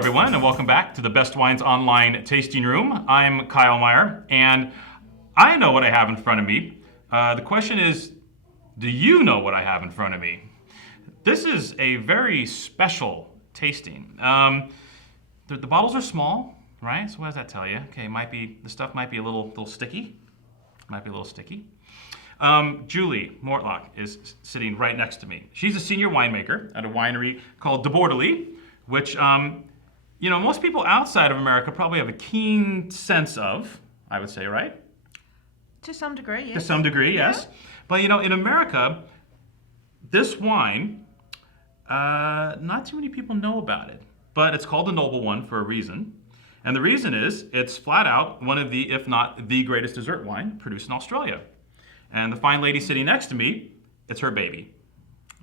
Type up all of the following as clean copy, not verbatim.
everyone, and welcome back to the Best Wines Online Tasting Room. I'm Kyle Meyer, and I know what I have in front of me. The question is, do you know what I have in front of me? This is a very special tasting. The bottles are small, right? So what does that tell you? Okay, the stuff might be a little sticky. Might be a little sticky. Julie Mortlock is sitting right next to me. She's a senior winemaker at a winery called Bortoli, which, most people outside of America probably have a keen sense of, I would say, right? To some degree, yes. To some degree, yes. Yeah. But, in America, this wine, not too many people know about it. But it's called the Noble One for a reason. And the reason is it's flat out one of the, if not the greatest dessert wine produced in Australia. And the fine lady sitting next to me, it's her baby.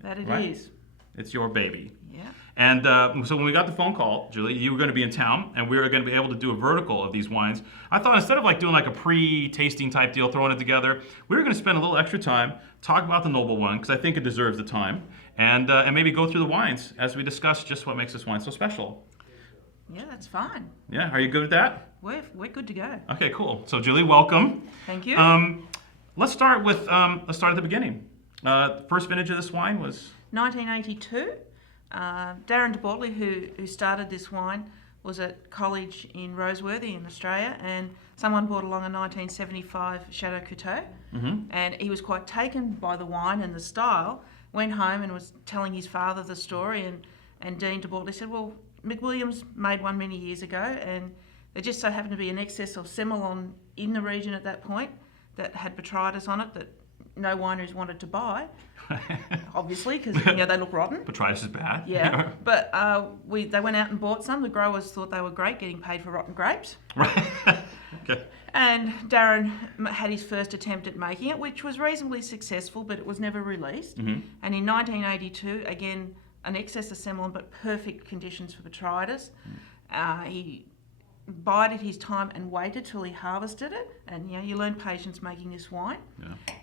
That it right? is. It's your baby. Yeah. And so when we got the phone call, Julie, you were going to be in town, and we were going to be able to do a vertical of these wines. I thought instead of doing a pre-tasting type deal, throwing it together, we were going to spend a little extra time, talk about the Noble One, because I think it deserves the time, and maybe go through the wines as we discuss just what makes this wine so special. Yeah, that's fine. Yeah, are you good with that? We're good to go. Okay, cool. So Julie, welcome. Thank you. Let's start at the beginning. First vintage of this wine was 1982. Darren de Bortoli, who started this wine, was at college in Roseworthy in Australia, and someone brought along a 1975 Chateau Couteau, and he was quite taken by the wine and the style. Went home and was telling his father the story, and Dean de Bortoli said, "Well, McWilliams made one many years ago, and there just so happened to be an excess of Semillon in the region at that point that had Botrytis on it that no wineries wanted to buy, obviously, because they look rotten. Botrytis is bad. Yeah, but they went out and bought some. The growers thought they were great, getting paid for rotten grapes. Right. Okay. And Darren had his first attempt at making it, which was reasonably successful, but it was never released. Mm-hmm. And in 1982, again, an excess of Semillon, but perfect conditions for Botrytis. He bided his time and waited till he harvested it, and you learn patience making this wine,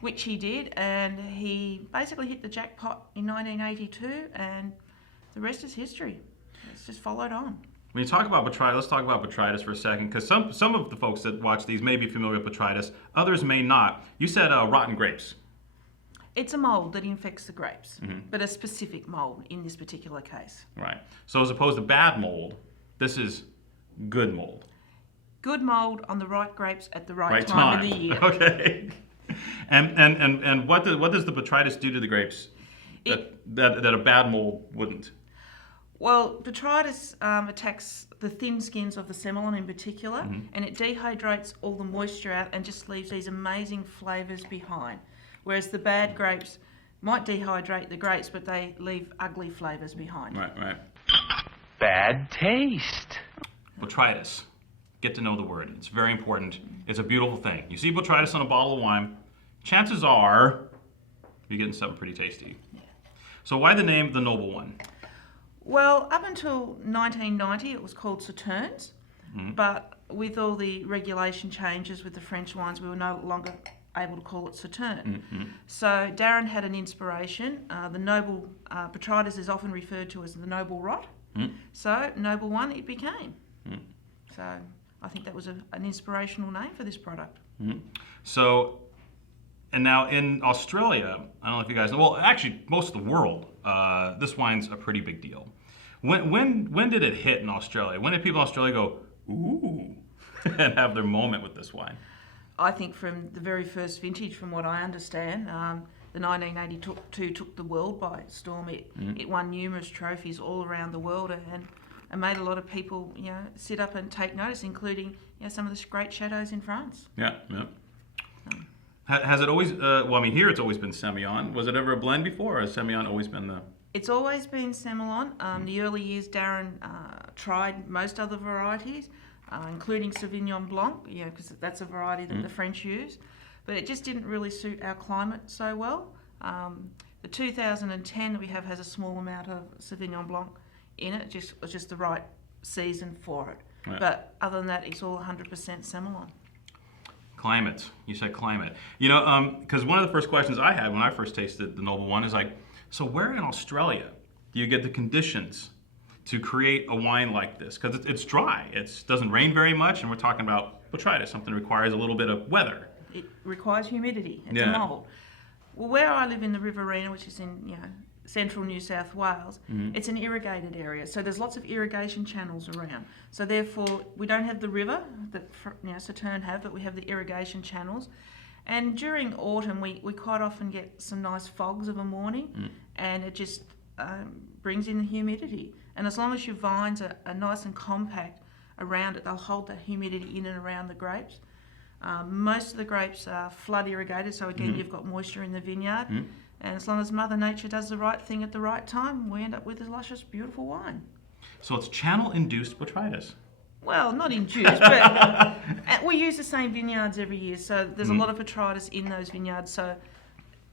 which he did, and he basically hit the jackpot in 1982, and the rest is history. It's just followed on. When you talk about Botrytis, let's talk about Botrytis for a second, because some of the folks that watch these may be familiar with Botrytis, others may not. You said rotten grapes. It's a mold that infects the grapes, but a specific mold in this particular case. Right. So as opposed to bad mold, this is good mold. Good mold on the right grapes at the right time of the year. Okay. And what does the Botrytis do to the grapes that a bad mold wouldn't? Well, Botrytis attacks the thin skins of the Semillon in particular, and it dehydrates all the moisture out and just leaves these amazing flavours behind. Whereas the bad grapes might dehydrate the grapes, but they leave ugly flavours behind. Right. Bad taste. Botrytis. Get to know the word. It's very important. It's a beautiful thing. You see Botrytis on a bottle of wine, chances are you're getting something pretty tasty. Yeah. So why the name The Noble One? Well, up until 1990, it was called Sauternes, but with all the regulation changes with the French wines, we were no longer able to call it Sauternes. So Darren had an inspiration. The Noble Botrytis is often referred to as the Noble Rot. So Noble One it became. So I think that was an inspirational name for this product. So, and now in Australia, I don't know if you guys know, well, actually most of the world, this wine's a pretty big deal. When did it hit in Australia? When did people in Australia go, ooh, and have their moment with this wine? I think from the very first vintage, from what I understand, the 1982 took the world by storm. It won numerous trophies all around the world and made a lot of people, sit up and take notice, including some of the great chateaux in France. Yeah. Has it always? Here it's always been Semillon. Was it ever a blend before, or has Semillon always been the? It's always been Semillon. The early years, Darren tried most other varieties, including Sauvignon Blanc, because that's a variety that the French use, but it just didn't really suit our climate so well. The 2010 that we have has a small amount of Sauvignon Blanc in it. It was just the right season for it. Right. But other than that, it's all 100% Semillon. Climate. You said climate. Because one of the first questions I had when I first tasted the Noble One is so where in Australia do you get the conditions to create a wine like this? Because it's dry. It doesn't rain very much, and we're talking about Botrytis, something that requires a little bit of weather. It requires humidity. It's Yeah. a mould. Well, where I live in the Riverina, which is in central New South Wales, it's an irrigated area, so there's lots of irrigation channels around. So therefore, we don't have the river that Sauternes have, but we have the irrigation channels. And during autumn, we quite often get some nice fogs of a morning, and it just brings in the humidity. And as long as your vines are nice and compact around it, they'll hold that humidity in and around the grapes. Most of the grapes are flood irrigated, so again, you've got moisture in the vineyard. And as long as Mother Nature does the right thing at the right time, we end up with a luscious, beautiful wine. So it's channel-induced Botrytis. Well, not induced, but we use the same vineyards every year, so there's a lot of Botrytis in those vineyards. So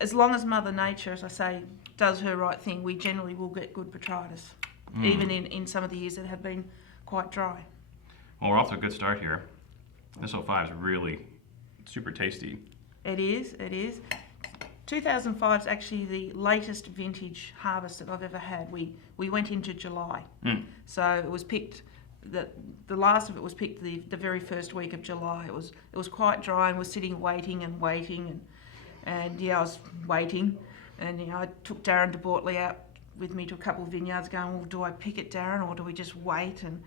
as long as Mother Nature, as I say, does her right thing, we generally will get good Botrytis, even in some of the years that have been quite dry. Well, we're off to a good start here. This 05 is really super tasty. It is. 2005 is actually the latest vintage harvest that I've ever had. We went into July, so it was picked. The last of it was picked the very first week of July. It was quite dry, and was sitting waiting, and I was waiting, and I took Darren de Bortoli out with me to a couple of vineyards, going, well, do I pick it, Darren, or do we just wait? And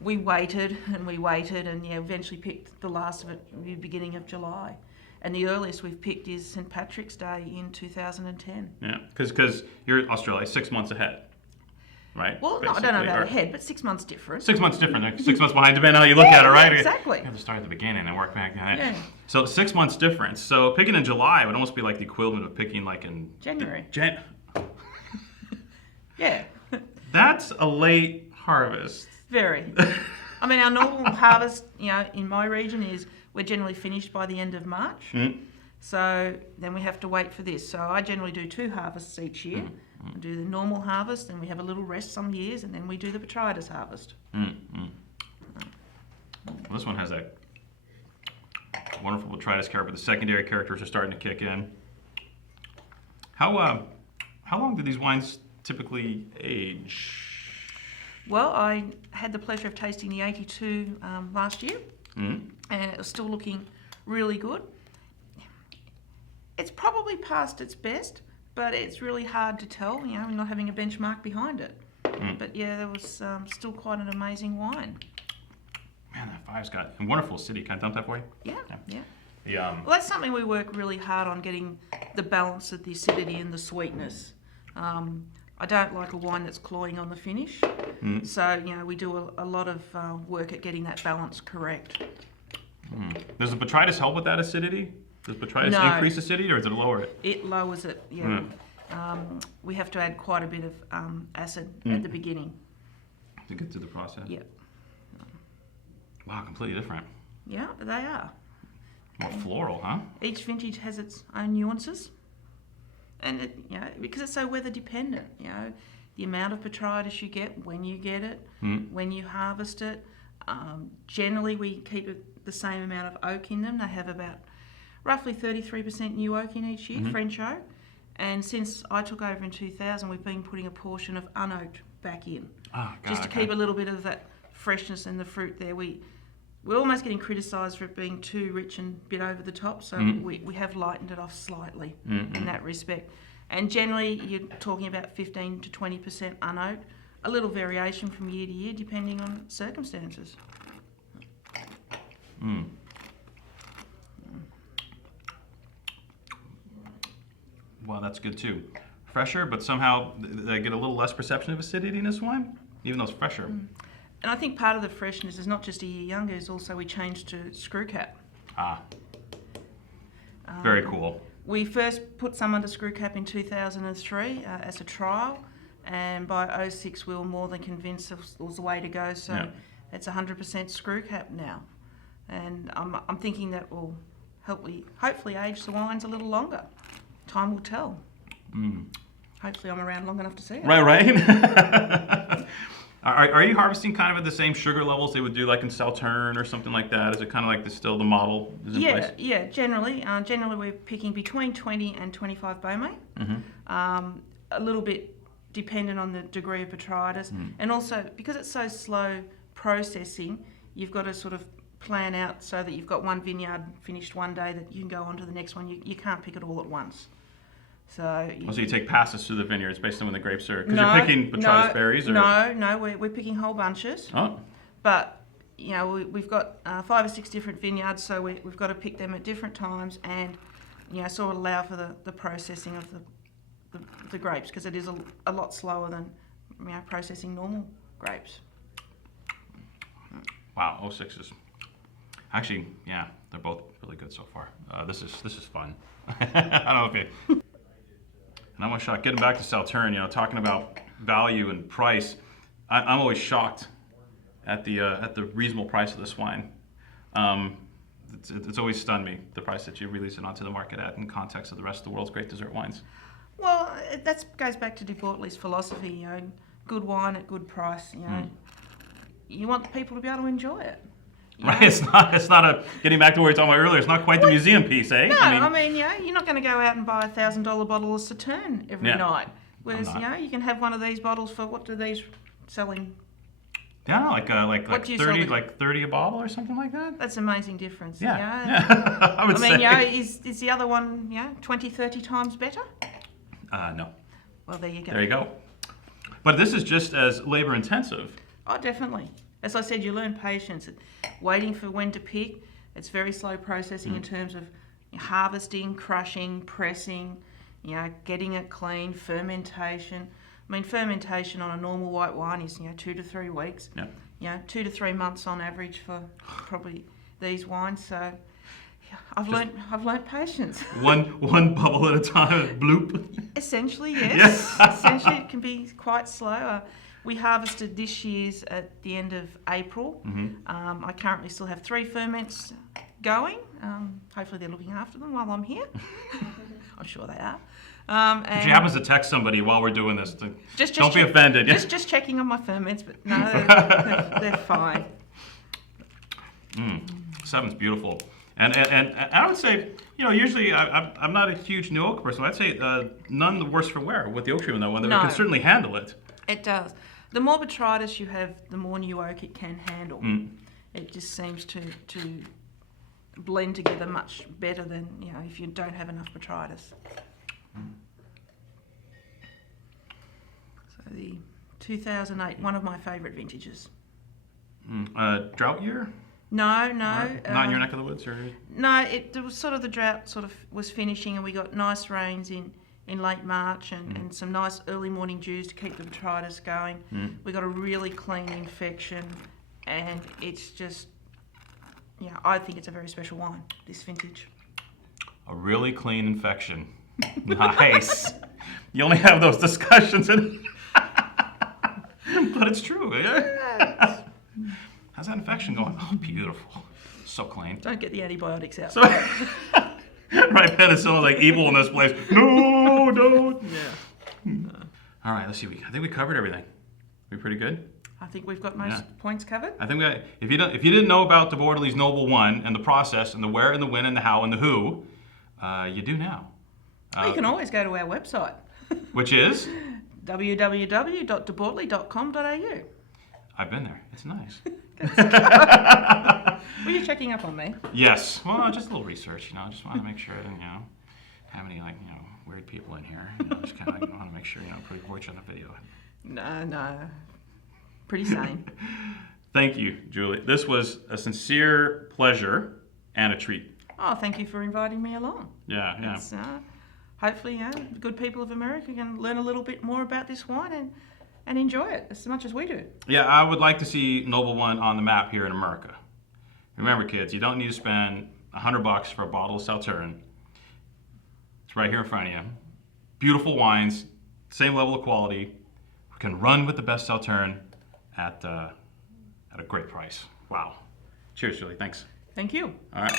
we waited, and eventually picked the last of it at the beginning of July. And the earliest we've picked is St. Patrick's Day in 2010. Yeah, because you're Australia 6 months ahead, right? Well, no, I don't know about ahead, but 6 months different. 6 months different. Like 6 months behind, depending on how you look at it, right? Exactly. You have to start at the beginning and work back behind. Yeah. So 6 months difference. So picking in July would almost be like the equivalent of picking like in January. Yeah. That's a late harvest. Very. I mean, our normal harvest, in my region is we're generally finished by the end of March. So then we have to wait for this. So I generally do 2 harvests each year. We do the normal harvest, and we have a little rest some years, and then we do the Botrytis harvest. Well, this one has that wonderful Botrytis character, but the secondary characters are starting to kick in. How long do these wines typically age? Well, I had the pleasure of tasting the 82 last year, and it was still looking really good. It's probably past its best, but it's really hard to tell, not having a benchmark behind it. But yeah, there was still quite an amazing wine. Man, that 5's got a wonderful acidity. Can I dump that for you? Yeah. Well, that's something we work really hard on, getting the balance of the acidity and the sweetness. I don't like a wine that's cloying on the finish. So, we do a lot of work at getting that balance correct. Does the Botrytis help with that acidity? Does Botrytis increase acidity, or does it lower it? It lowers it, yeah. We have to add quite a bit of acid at the beginning. To get through the process? Yeah. Wow, completely different. Yeah, they are. More floral, huh? Each vintage has its own nuances. And, because it's so weather dependent, the amount of Botrytis you get, when you get it, when you harvest it. Generally, we keep the same amount of oak in them. They have about roughly 33% new oak in each year, French oak. And since I took over in 2000, we've been putting a portion of unoaked back in. Just to keep a little bit of that freshness in the fruit there. We're almost getting criticised for it being too rich and a bit over the top, so we have lightened it off slightly in that respect. And generally, you're talking about 15 to 20% unoaked, a little variation from year to year depending on circumstances. Wow, that's good too. Fresher, but somehow they get a little less perception of acidity in this wine, even though it's fresher. And I think part of the freshness is not just a year younger, is also we changed to screw cap. Very cool. We first put some under screw cap in 2003 as a trial, and by 06 we were more than convinced it was the way to go, so it's 100% screw cap now. And I'm thinking that will hopefully age the wines a little longer. Time will tell. Hopefully I'm around long enough to see it. Right. Are you harvesting kind of at the same sugar levels they would do like in Sauternes or something like that? Is it kind of like still the model is in place? Yeah, generally. Generally we're picking between 20 and 25 Beaumont. A little bit dependent on the degree of botrytis. And also, because it's so slow processing, you've got to sort of plan out so that you've got one vineyard finished one day that you can go on to the next one. You can't pick it all at once. So you take passes through the vineyards based on when the grapes are... Because you're picking botrytis berries? Or? No, we're picking whole bunches. Oh. But, you know, we've got 5 or 6 different vineyards, so we've got to pick them at different times and, you know, sort of allow for the processing of the grapes, because it is a lot slower than, you know, processing normal grapes. Wow, 06s. Actually, yeah, they're both really good so far. This is fun. I don't know if you... And I'm shot. Getting back to Sauternes, you know, talking about value and price, I'm always shocked at the reasonable price of this wine. It's always stunned me, the price that you release it onto the market at in context of the rest of the world's great dessert wines. Well, that goes back to Bortoli's philosophy, you know, good wine at good price, you know. You want people to be able to enjoy it. Right, it's not a, getting back to what we were talking about earlier, it's not quite the museum piece, eh? No, I mean, you know, you're not going to go out and buy $1,000 bottle of Sauternes every night. Whereas, you know, you can have one of these bottles for, what do these selling? Yeah, like 30 a bottle or something like that. That's an amazing difference. Yeah, You know? yeah. I would say. You know, is the other one, you know, 20, 30 times better? No. Well, there you go. There you go. But this is just as labor intensive. Oh, definitely. As I said, you learn patience, waiting for when to pick. It's very slow processing in terms of harvesting, crushing, pressing, you know, getting it clean, fermentation. I mean, fermentation on a normal white wine is, you know, 2 to 3 weeks. Yeah. You know, 2 to 3 months on average for probably these wines. So yeah, I've learned patience. One bubble at a time, bloop. Essentially, yes. Essentially, it can be quite slow. We harvested this year's at the end of April. I currently still have 3 ferments going. Hopefully they're looking after them while I'm here. I'm sure they are. If she happens to text somebody while we're doing this, don't be offended. Just checking on my ferments, but no, they're fine. 7's beautiful. And I would say, you know, usually I'm not a huge new oak person. I'd say none the worse for wear with the oak tree on that one. That can certainly handle it. It does. The more botrytis you have, the more new oak it can handle. It just seems to blend together much better than, you know, if you don't have enough botrytis. So the 2008, one of my favourite vintages. Drought year? No. Not in your neck of the woods, or? No, it was sort of the drought sort of was finishing, and we got nice rains in late March and some nice early morning dews to keep the botrytis going. We got a really clean infection, and it's just, you know, I think it's a very special wine, this vintage. A really clean infection. Nice. You only have those discussions, but it's true. Yeah? How's that infection going? Oh, beautiful. So clean. Don't get the antibiotics out. So, right, penicillin's like evil in this place. No, don't. Yeah. All right, let's see. I think we covered everything. We pretty good? I think we've got most points covered. I think if you didn't know about the Bortoli's Noble One and the process and the where and the when and the how and the who, you do now. You can always go to our website. Which is? www.debortoli.com.au. I've been there. It's nice. Were you checking up on me? Yes. Well, just a little research, you know. Just want to make sure I didn't, you know, have any, like, you know, weird people in here. You know, just kind of want to make sure, you know, put a voice on the video. No. Pretty sane. Thank you, Julie. This was a sincere pleasure and a treat. Oh, thank you for inviting me along. Yeah. It's, hopefully, the good people of America can learn a little bit more about this wine and enjoy it as much as we do. Yeah, I would like to see Noble One on the map here in America. Remember, kids, you don't need to spend $100 for a bottle of Sauternes. It's right here in front of you. Beautiful wines, same level of quality. We can run with the best Sauternes at a great price. Wow. Cheers, Julie. Thanks. Thank you. All right.